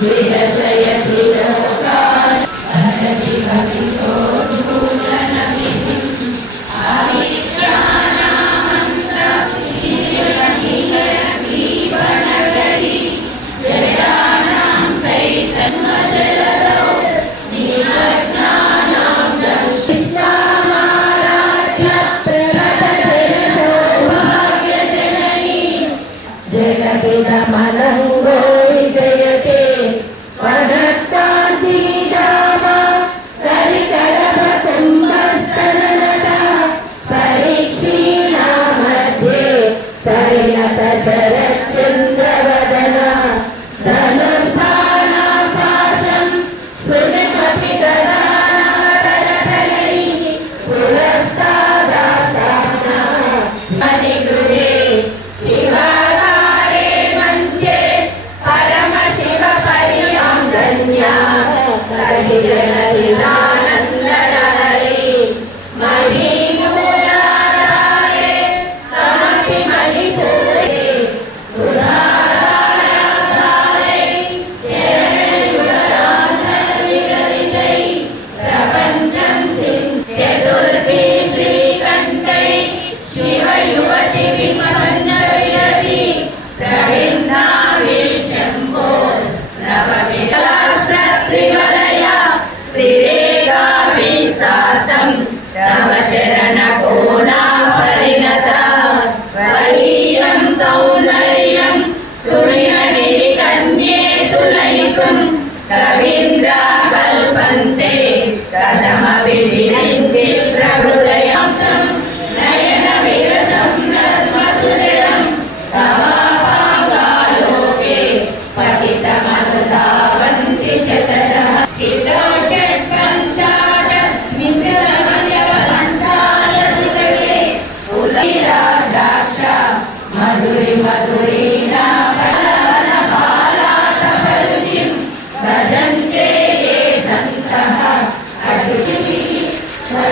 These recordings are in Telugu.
Grazie.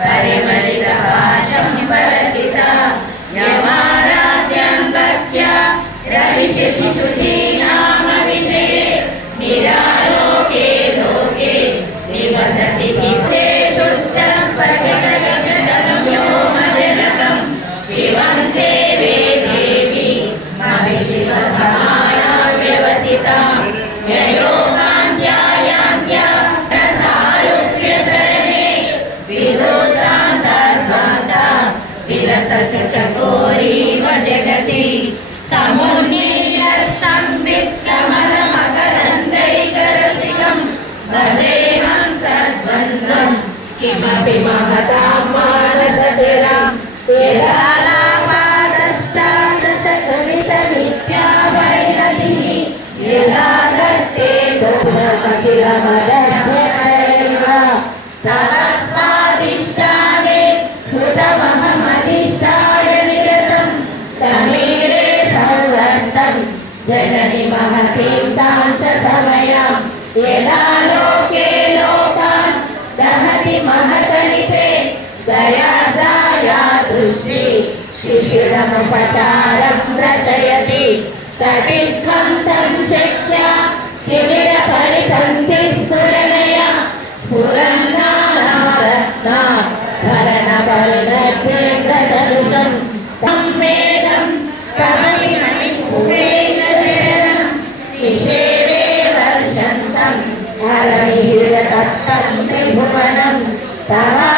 परिमलितभाषं परचिता यमानाद्यं भक्त्या रविशशिशुजी सतचकोरीव जगति समुनीलसंवित्तमलमकरन्दैकरसिकं भजेहं सद्वन्द्वं किमपि महता मानसचरं यदा लापादष्टादशमितमित्या वैरतिः यदा दत्ते गुणमखिलमरणे जननि महतीं च समयां यदा लोके लोकान् दहति महतनिते दयादाया दृष्टि शिशिरमुपचारं रचयति तटिध्वन्तं शक्या किमिरपरिपन्ति स्फुरणया स्फुरन्नानारत्ना भरणपरिणर्थे व्रतदुषं तं वेदं హరమిహిరతత్తం త్రిభువనం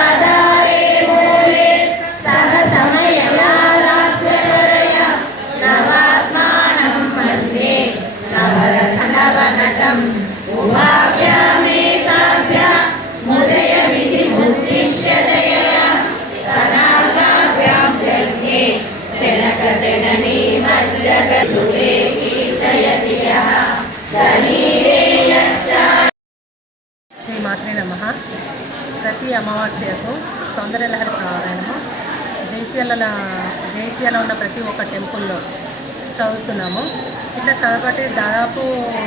ప్రతి అమావాస్యకు సౌందర్యలహరి పారాయణము. జైత్యాల జైత్యాల ఉన్న ప్రతి ఒక్క టెంపుల్లో చదువుతున్నాము. ఇట్లా చదవబట్టి దాదాపు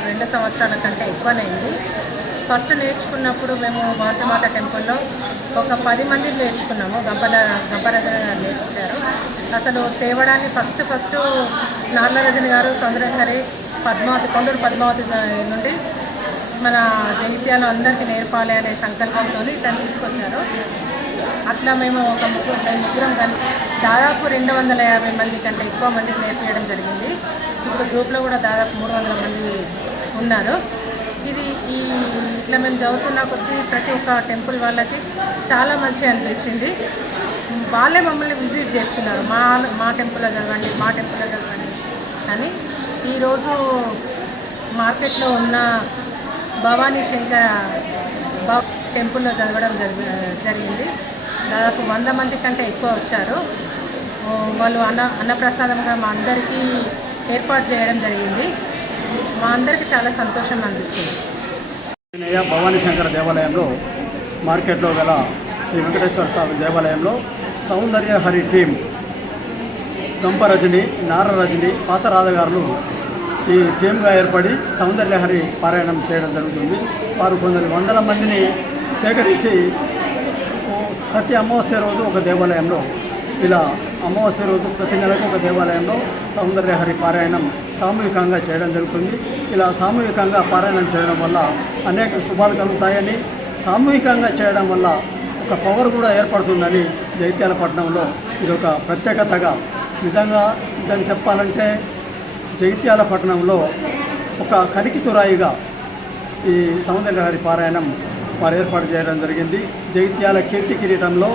రెండు సంవత్సరాల కంటే ఎక్కువనైంది. ఫస్ట్ నేర్చుకున్నప్పుడు మేము మాసమాత టెంపుల్లో ఒక పది మంది నేర్చుకున్నాము. గంపల గంపరజన గారు నేర్పించారు. అసలు తేవడాన్ని ఫస్ట్ ఫస్ట్ నార్లరజని గారు సౌందర్యహరి పద్మావతి కొండూరు పద్మావతి గారి నుండి మన జైత్యాలు అందరికీ నేర్పాలి అనే సంకల్పంతో తను తీసుకొచ్చారు. అట్లా మేము ఒక ముగ్గురు ముగ్గురం కలిసి దాదాపు రెండు వందల యాభై మంది కంటే ఎక్కువ మందికి నేర్పించడం జరిగింది. ఇప్పుడు గ్రూప్లో కూడా దాదాపు మూడు వందల మంది ఉన్నారు. ఇది ఈ ఇట్లా మేము చదువుతున్న కొద్దీ ప్రతి ఒక్క టెంపుల్ వాళ్ళకి చాలా మంచిగా అనిపించింది. వాళ్ళే మమ్మల్ని విజిట్ చేస్తున్నారు. మా మా టెంపుల్లో చదవండి మా టెంపుల్లో చదవండి అని. ఈరోజు మార్కెట్లో ఉన్న భవానీ శంకర టెంపుల్లో చదవడం జరిగింది. దాదాపు వంద మంది కంటే ఎక్కువ వచ్చారు. వాళ్ళు అన్న అన్నప్రసాదంగా మా అందరికీ ఏర్పాటు చేయడం జరిగింది. మా అందరికీ చాలా సంతోషం అనిపిస్తుంది. భవానీ శంకర దేవాలయంలో మార్కెట్లో గల శ్రీ వెంకటేశ్వర స్వామి దేవాలయంలో సౌందర్య హరి టీం నార నారరజని పాత రాధగారులు ఈ టీమ్గా ఏర్పడి సౌందర్యహరి పారాయణం చేయడం జరుగుతుంది. వారు కొందరు వందల మందిని సేకరించి ప్రతి అమావాస్య రోజు ఒక దేవాలయంలో ఇలా అమావాస్య రోజు ప్రతి నెలకు ఒక దేవాలయంలో సౌందర్యహరి పారాయణం సామూహికంగా చేయడం జరుగుతుంది. ఇలా సామూహికంగా పారాయణం చేయడం వల్ల అనేక శుభాలు కలుగుతాయని సామూహికంగా చేయడం వల్ల ఒక పవర్ కూడా ఏర్పడుతుందని జైత్యాల పట్టణంలో ఇది ఒక ప్రత్యేకతగా నిజంగా నిజంగా చెప్పాలంటే జగిత్యాల పట్టణంలో ఒక కరికితురాయిగా ఈ సౌందర్యహరి పారాయణం వారు ఏర్పాటు చేయడం జరిగింది. జగిత్యాల కీర్తి కిరీటంలో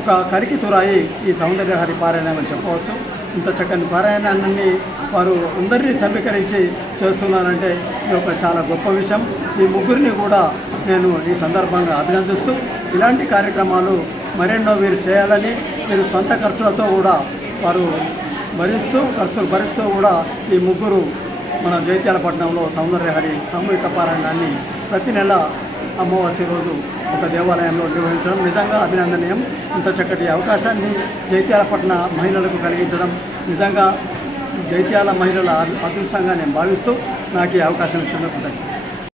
ఒక కరికి తురాయి ఈ సౌందర్యహరి పారాయణం అని చెప్పవచ్చు. ఇంత చక్కని పారాయణాన్ని వారు అందరినీ సమీకరించి చేస్తున్నారంటే ఇది ఒక చాలా గొప్ప విషయం. ఈ ముగ్గురిని కూడా నేను ఈ సందర్భంగా అభినందిస్తూ ఇలాంటి కార్యక్రమాలు మరెన్నో వీరు చేయాలని మీరు సొంత ఖర్చులతో కూడా వారు భరిస్తూ ఖర్చులు భరిస్తూ కూడా ఈ ముగ్గురు మన జైత్యాలపట్నంలో సౌందర్యహరి సామూహిక పారాయణాన్ని ప్రతి నెల అమావాస్య రోజు ఒక దేవాలయంలో నిర్వహించడం నిజంగా అభినందనీయం. ఇంత చక్కటి అవకాశాన్ని జైత్యాలపట్న మహిళలకు కలిగించడం నిజంగా జైత్యాల మహిళల అదృష్టంగా నేను భావిస్తూ నాకు ఈ అవకాశం ఇచ్చినందుకు